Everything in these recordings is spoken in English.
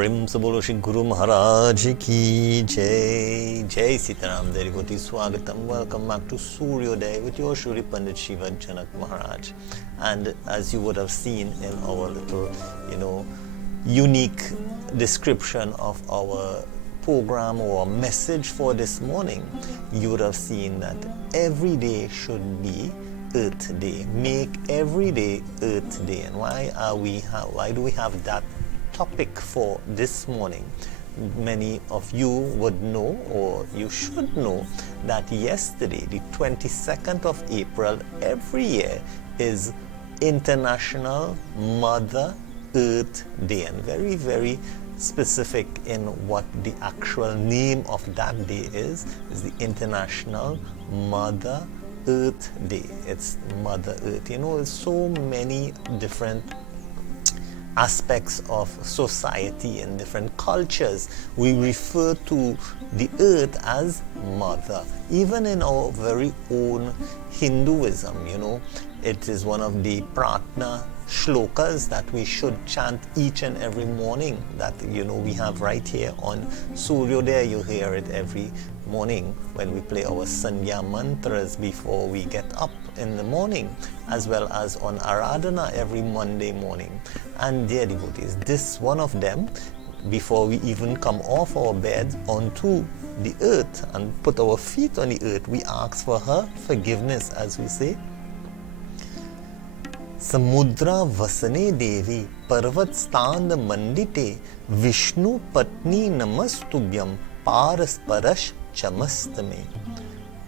प्रेम से बोलो श्री गुरु महाराज की जय. Jai Sitaram, dear devotees, Swagatam. Welcome back to Sooryoday with your Shuri Pandit Shiva Janak Maharaj. And as you would have seen in our little, unique description of our program or message for this morning, you would have seen that every day should be Earth Day. Make every day Earth Day. And why do we have that topic for this morning? Many of you would know, or you should know, that yesterday, the 22nd of April, every year is International Mother Earth Day, and very, very specific in what the actual name of that day is the International Mother Earth Day. It's Mother Earth. There's so many different aspects of society and different cultures. We refer to the earth as mother. Even in our very own Hinduism, it is one of the pratna shlokas that we should chant each and every morning, that we have right here on Sooryoday. You hear it every morning when we play our Sandhya mantras before we get up in the morning, as well as on Aradhana every Monday morning. And dear devotees, this one of them, before we even come off our bed onto the earth and put our feet on the earth, we ask for her forgiveness, as we say, Samudra vasane devi parvat stand mandite Vishnu patni namastubhyam parasparash chamastame.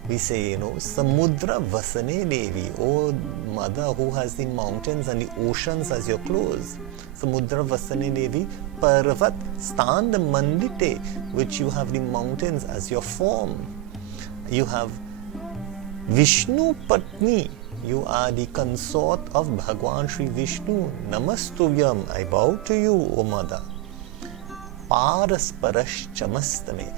We say, Samudra vasane devi, O mother who has the mountains and the oceans as your clothes. Samudra vasane devi parvat stand mandite, which you have the mountains as your form. You have Vishnu patni, you are the consort of Bhagwan Shri Vishnu. Namastuvyam, I bow to you, O mother. Parasparash chamastame.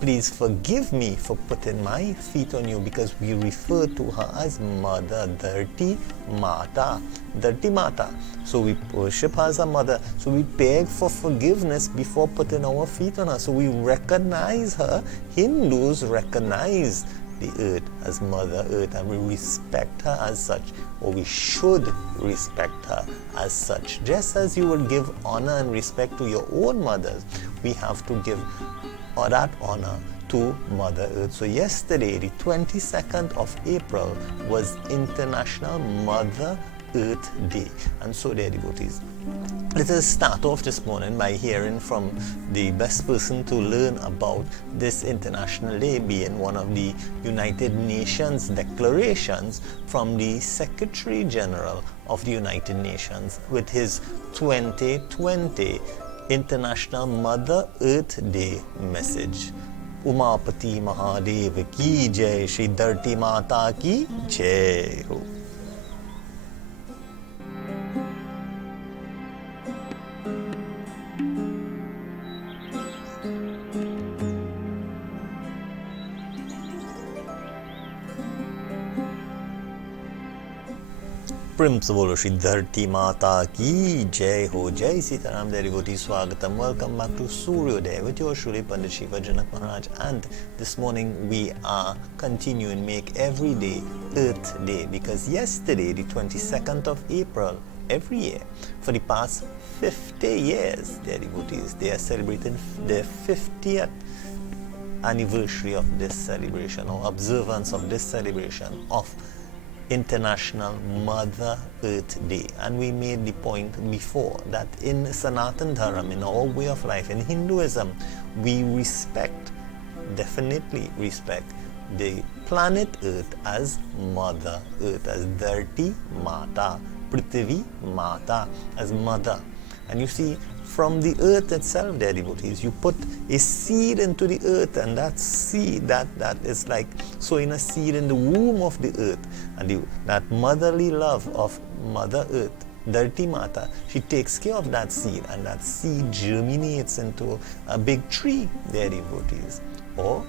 Please forgive me for putting my feet on you, because we refer to her as Mother, Dharti Mata. Dharti Mata. So we worship her as a mother. So we beg for forgiveness before putting our feet on her. So we recognize her. Hindus recognize the earth as Mother Earth, and we respect her as such, or we should respect her as such. Just as you would give honor and respect to your own mothers, we have to give that honor to Mother Earth. So yesterday, the 22nd of April, was International Mother Earth Day. And so, dear devotees, let us start off this morning by hearing from the best person to learn about this International Day, being one of the United Nations declarations from the Secretary General of the United Nations with his 2020 International Mother Earth Day message. Umapati Mahadev ki jai, Shri Dharti Mata ki jai ho. प्रेम से बोलो श्री धरती माता की जय हो. Jai Sitaram, dear devotees, Swagatam. Welcome back to Sooryoday with your Shuri Pandit Shiva Janak Maharaj. And this morning we are continuing Make Every Day Earth Day, because yesterday, the 22nd of April, every year, for the past 50 years, dear devotees, they are celebrating their 50th anniversary of this celebration, or observance of this celebration of International Mother Earth Day. And we made the point before that in Sanatan Dharam, in our way of life, in Hinduism, we definitely respect the planet Earth as Mother Earth, as Dharti Mata, Prithvi Mata, as Mother. And you see, from the earth itself, dear devotees, you put a seed into the earth, and that seed, that is like sowing a seed in the womb of the earth. And that motherly love of Mother Earth, Dharti Mata, she takes care of that seed, and that seed germinates into a big tree, dear devotees, or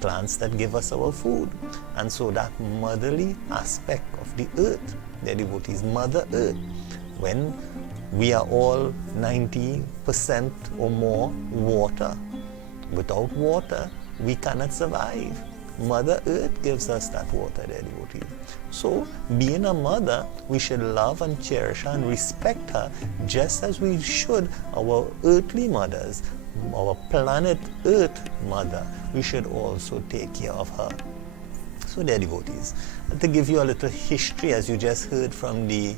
plants that give us our food. And so that motherly aspect of the earth, dear devotees, Mother Earth, when we are all 90% or more water. Without water, we cannot survive. Mother Earth gives us that water, dear devotees. So, being a mother, we should love and cherish her and respect her just as we should our earthly mothers, our planet Earth mother. We should also take care of her. So, dear devotees, to give you a little history, as you just heard from the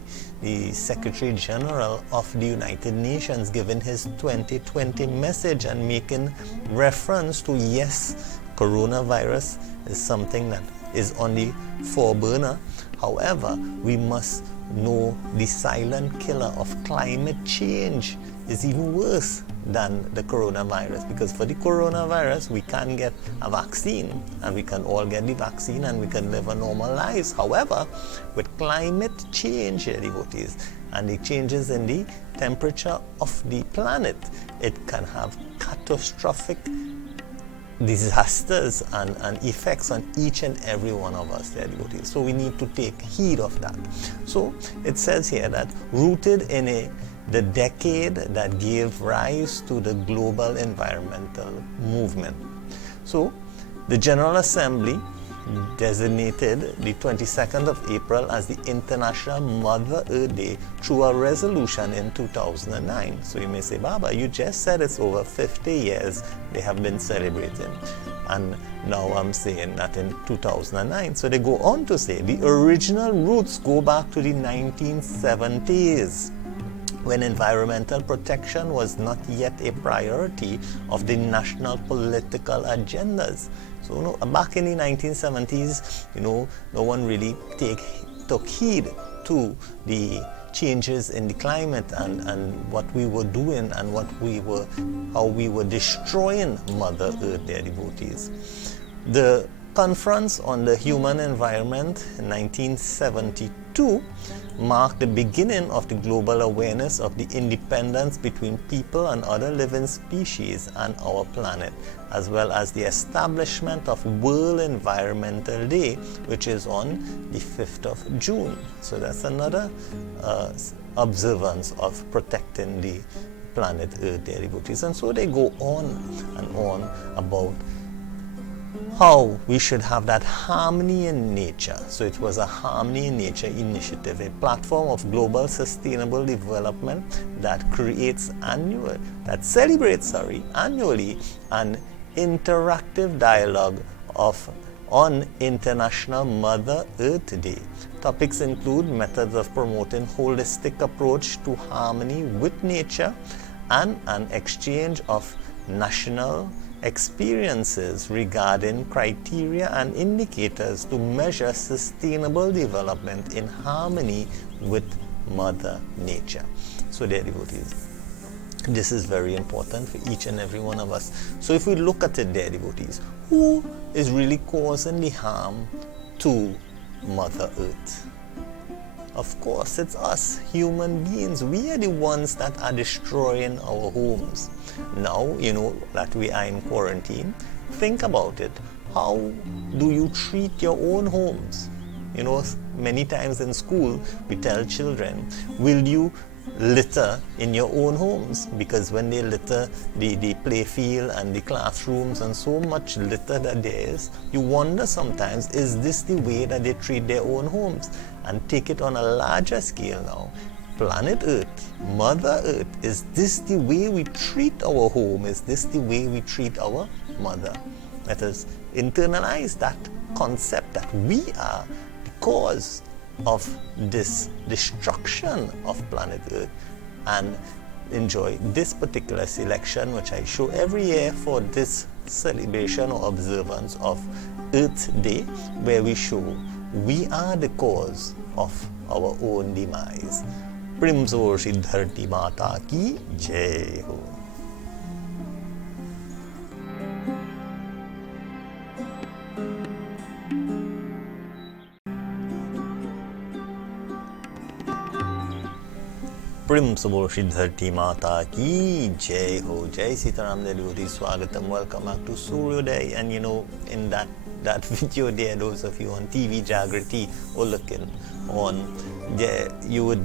Secretary General of the United Nations giving his 2020 message and making reference to, yes, coronavirus is something that is on the foreburner. However, we must know the silent killer of climate change is even worse than the coronavirus, because for the coronavirus we can get a vaccine and we can all get the vaccine and we can live a normal lives. However, with climate change, devotees, and the changes in the temperature of the planet, it can have catastrophic disasters and effects on each and every one of us, dear devotees. So we need to take heed of that. So it says here that rooted in the decade that gave rise to the global environmental movement. So the General Assembly designated the 22nd of April as the International Mother Earth Day through a resolution in 2009. So you may say, Baba, you just said it's over 50 years they have been celebrating. And now I'm saying that in 2009. So they go on to say the original roots go back to the 1970s, when environmental protection was not yet a priority of the national political agendas. So back in the 1970s, no one really took heed to the changes in the climate and what we were doing and how we were destroying Mother Earth, their devotees. The Conference on the Human Environment in 1972 marked the beginning of the global awareness of the independence between people and other living species and our planet, as well as the establishment of World Environmental Day, which is on the 5th of June. So that's another observance of protecting the planet Earth, their devotees. And so they go on and on about how we should have that harmony in nature. So it was a Harmony in Nature initiative, a platform of global sustainable development that celebrates annually an interactive dialogue on International Mother Earth Day. Topics include methods of promoting holistic approach to harmony with nature and an exchange of national experiences regarding criteria and indicators to measure sustainable development in harmony with Mother Nature. So, dear devotees, this is very important for each and every one of us. So if we look at it, dear devotees, who is really causing the harm to Mother Earth? Of course, it's us, human beings. We are the ones that are destroying our homes. Now, that we are in quarantine, think about it. How do you treat your own homes? Many times in school, we tell children, will you litter in your own homes? Because when they litter the playfield and the classrooms and so much litter that there is, you wonder sometimes, is this the way that they treat their own homes? And take it on a larger scale now. Planet Earth, Mother Earth, is this the way we treat our home? Is this the way we treat our mother? Let us internalize that concept that we are the cause of this destruction of planet Earth and enjoy this particular selection, which I show every year for this celebration or observance of Earth Day, where we show we are the cause of our own demise. Prim Zor Siddharti Mata Ki Jai Ho. Prim Sabor Siddharti Mata Ki Jai Ho. Jai Sitaram Devoti. Swagatam. Welcome back to Sooryoday. And in that video there, those of you on TV Jaagriti or looking on there, you would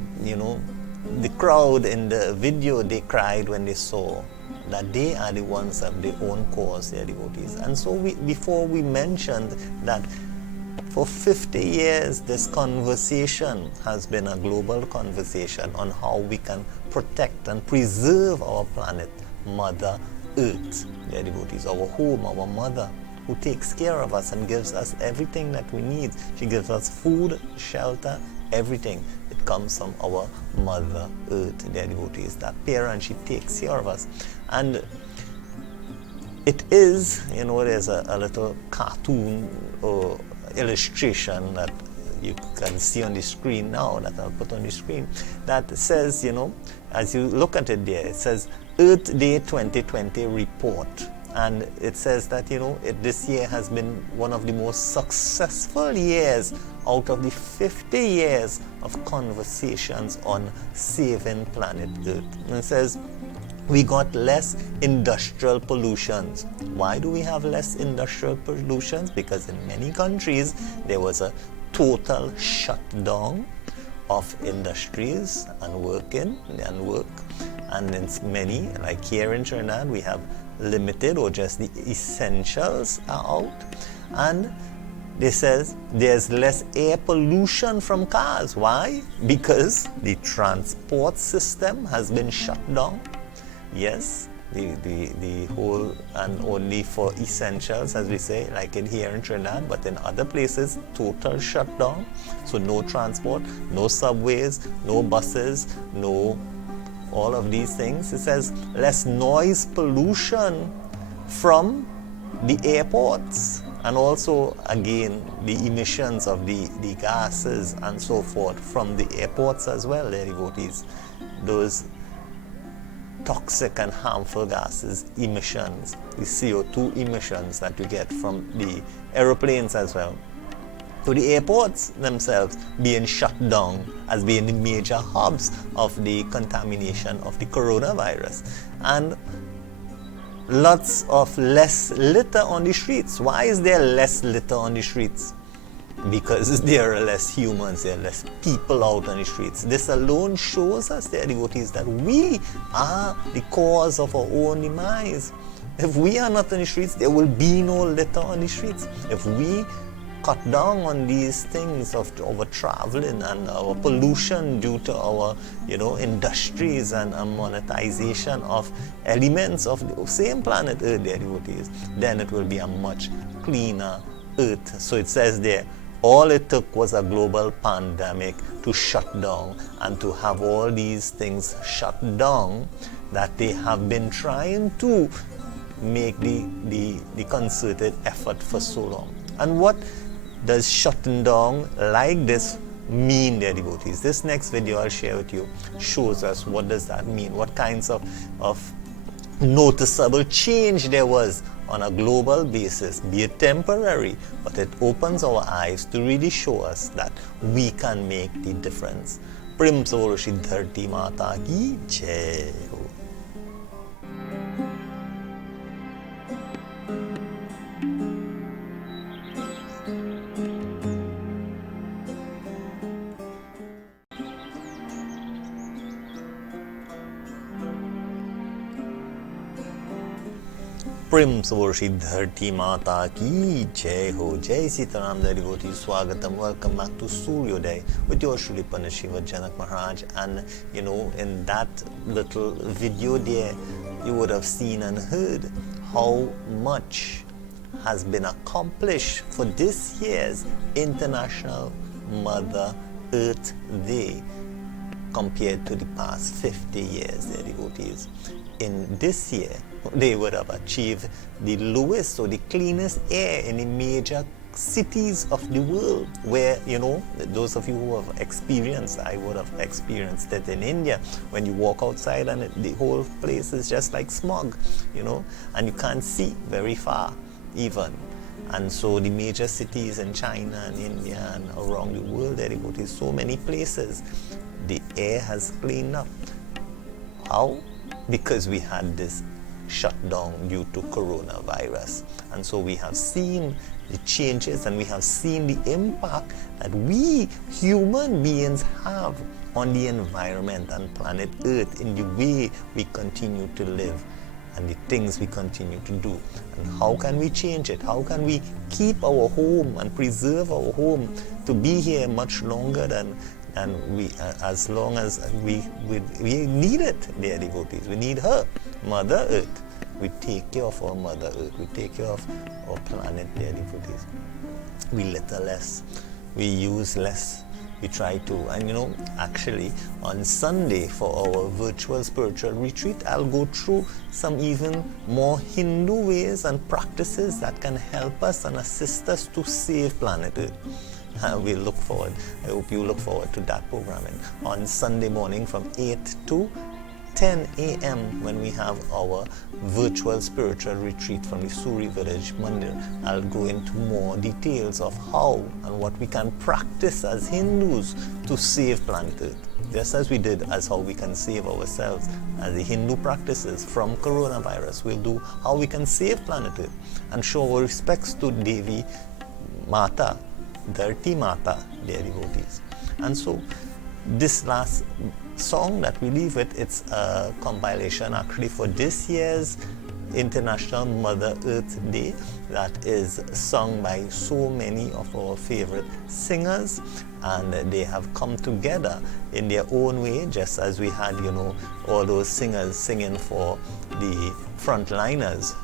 the crowd in the video, they cried when they saw that they are the ones of their own cause, their devotees. And so before we mentioned that for 50 years, this conversation has been a global conversation on how we can protect and preserve our planet, Mother Earth, their devotees, our home, our mother, who takes care of us and gives us everything that we need. She gives us food, shelter, everything. It comes from our Mother Earth, their devotees. That parent, she takes care of us. And it is, there's a little cartoon or illustration that you can see on the screen now, that I'll put on the screen, that says, as you look at it there, it says Earth Day 2020 report. And it says that, this year has been one of the most successful years out of the 50 years of conversations on saving planet Earth. And it says, we got less industrial pollutions. Why do we have less industrial pollutions? Because in many countries, there was a total shutdown of industries and work. And in many, like here in Trinidad, we have limited or just the essentials are out. And they says there's less air pollution from cars. Why? Because the transport system has been shut down. Yes, the whole, and only for essentials, as we say, like in here in Trinidad, but in other places, total shutdown. So no transport, no subways, no buses, no all of these things. It says less noise pollution from the airports, and also again the emissions of the gases and so forth from the airports as well, their devotees. Those toxic and harmful gases, emissions, the CO2 emissions that you get from the aeroplanes as well. So the airports themselves being shut down as being the major hubs of the contamination of the coronavirus. And lots of less litter on the streets. Why is there less litter on the streets? Because there are less humans, there are less people out on the streets. This alone shows us, their devotees, that we are the cause of our own demise. If we are not on the streets, there will be no litter on the streets. If we cut down on these things of our traveling and our pollution due to our, industries and monetization of elements of the same planet Earth, their devotees, then it will be a much cleaner Earth. So it says there, all it took was a global pandemic to shut down and to have all these things shut down that they have been trying to make the concerted effort for so long. And what does shutting down like this mean, their devotees? This next video I'll share with you shows us what does that mean, what kinds of noticeable change there was on a global basis, be it temporary, but it opens our eyes to really show us that we can make the difference. Prem Sooryoday Dharti Mata Ki Jai Ho. Prem Sooryoday Dharti Mata Ki Jai Ho. Jai Sitaram, dear devotees. Swagatam. Welcome back to Sooryoday with your Shri Pandit Shiva Janak Maharaj. And in that little video there, you would have seen and heard how much has been accomplished for this year's International Mother Earth Day compared to the past 50 years, dear devotees. In this year, they would have achieved the lowest or the cleanest air in the major cities of the world, where, those of you who have experienced, I would have experienced it in India, when you walk outside and the whole place is just like smog, and you can't see very far even. And so the major cities in China and India and around the world, there go to so many places, the air has cleaned up. How? Because we had this shut down due to coronavirus. And so we have seen the changes and we have seen the impact that we human beings have on the environment and planet Earth in the way we continue to live and the things we continue to do. And how can we change it? How can we keep our home and preserve our home to be here much longer than we, as long as we need it, dear devotees. We need her, Mother Earth. We take care of our Mother Earth. We take care of our planet, dear devotees. We litter less. We use less. We try to, and actually on Sunday for our virtual spiritual retreat, I'll go through some even more Hindu ways and practices that can help us and assist us to save planet Earth. We look forward. I hope you look forward to that programming on Sunday morning from 8 to 10 a.m. when we have our virtual spiritual retreat from the Suri village Mandir. I'll go into more details of how and what we can practice as Hindus to save planet Earth. Just as we did as how we can save ourselves as the Hindu practices from coronavirus, we'll do how we can save planet Earth and show our respects to Devi Mata, Dharti Mata, dear devotees. And so this last song that we leave with, it's a compilation actually for this year's International Mother Earth Day that is sung by so many of our favorite singers, and they have come together in their own way, just as we had all those singers singing for the frontliners.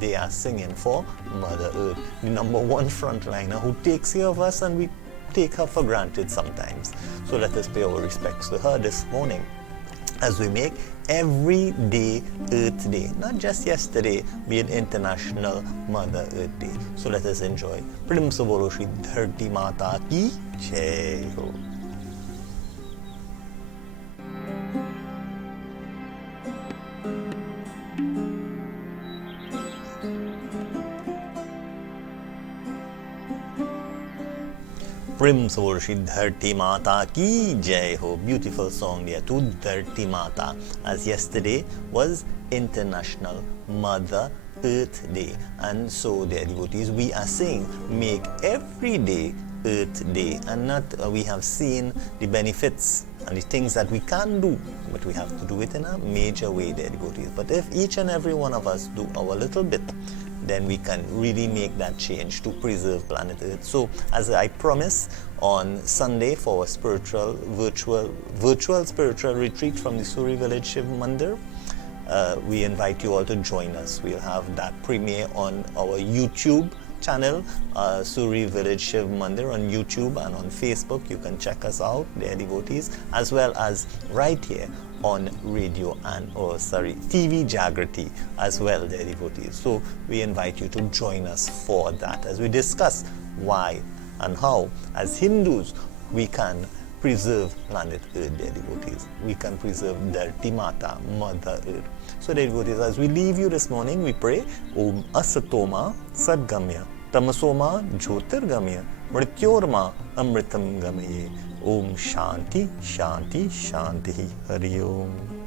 They are singing for Mother Earth, the number one frontliner who takes care of us, and we take her for granted sometimes. So let us pay our respects to her this morning as we make every day Earth Day, not just yesterday being International Mother Earth Day. So let us enjoy. Prim se bolo Shri Dharti Mata ki Jai Ho. Prim se Shri Dharti Mata ki Jai Ho. Beautiful song there to Dharti Mata, as yesterday was International Mother Earth Day. And so, dear devotees, we are saying make every day Earth Day, and not we have seen the benefits and the things that we can do, but we have to do it in a major way, dear devotees. But if each and every one of us do our little bit, then we can really make that change to preserve planet Earth. So, as I promised, on Sunday for a virtual spiritual retreat from the Suri village Shiv Mandir, we invite you all to join us. We'll have that premiere on our YouTube channel, Suri Village Shiv Mandir on YouTube and on Facebook. You can check us out, dear devotees, as well as right here on radio TV Jaagriti as well, dear devotees. So we invite you to join us for that as we discuss why and how, as Hindus, we can preserve planet Earth, dear devotees. We can preserve Dharti Mata, Mother Earth. So, dear devotees, as we leave you this morning, we pray Om Asatoma Sadgamya Tamasoma Jyotirgamya Mrityorma Amritam Gamaye. Om Shanti Shanti Shanti Hari Om.